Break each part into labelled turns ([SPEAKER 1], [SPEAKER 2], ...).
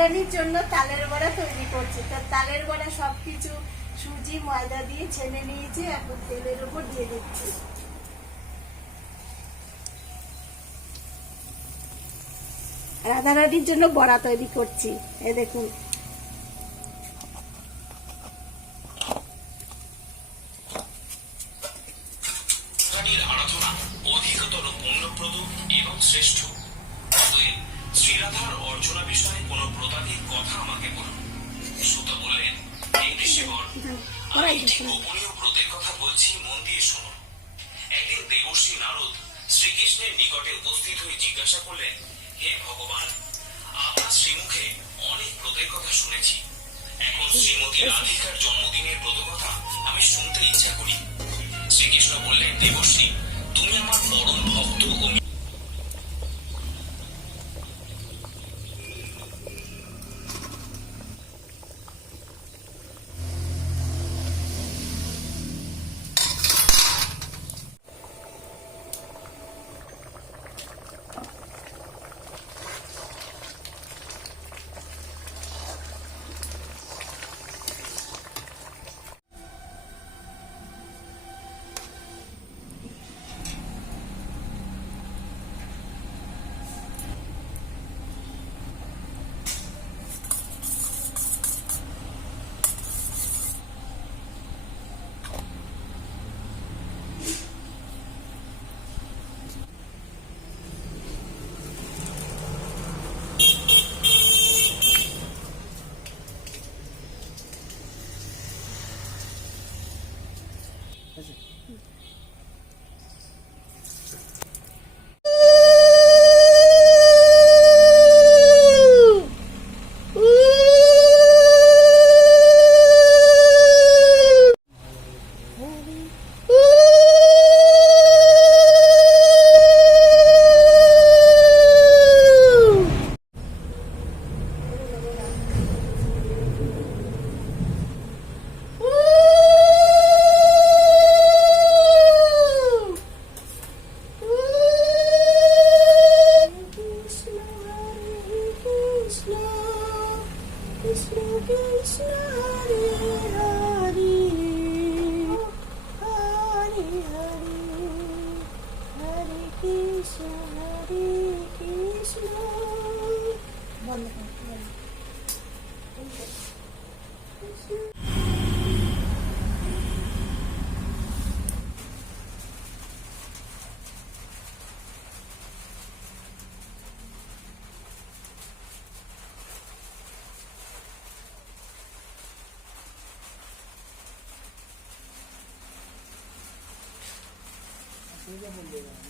[SPEAKER 1] রানীর জন্য তালের বড়া তৈরি করছি। তো তালের বড়া সব কিছু সুজি, ময়দা দিয়ে ছেনে নিয়েছি, এখন তেলের উপর দিয়ে দিচ্ছি। রাধারানীর জন্য বড়া তৈরি করছি এ দেখুন।
[SPEAKER 2] শ্রেষ্ঠ। শ্রীরাধার অর্চনা বিষয়ে কোন প্রতারিক কথা আমাকে বলুন। সুত বললেন এই ঋষিবর আমি একটি গোপনীয় ব্রতের কথা বলছি মন দিয়ে শুনুন। একদিন দেবর্ষী নারদ শ্রীকৃষ্ণের নিকটে উপস্থিত হয়ে জিজ্ঞাসা করলেন হে ভগবান আপনার শ্রীমুখে অনেক ব্রতের কথা শুনেছি। এখন শ্রীমতী রাধিকার জন্মদিনের ব্রত কথা আমি শুনতে ইচ্ছা করি। শ্রীকৃষ্ণ বললেন দেবশ্রী
[SPEAKER 1] 이게 뭔데요?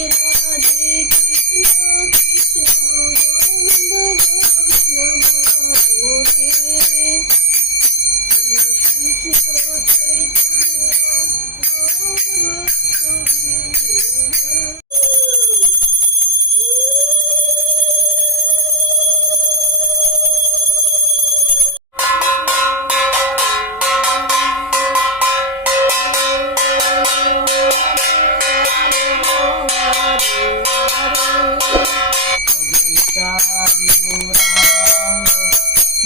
[SPEAKER 1] it up.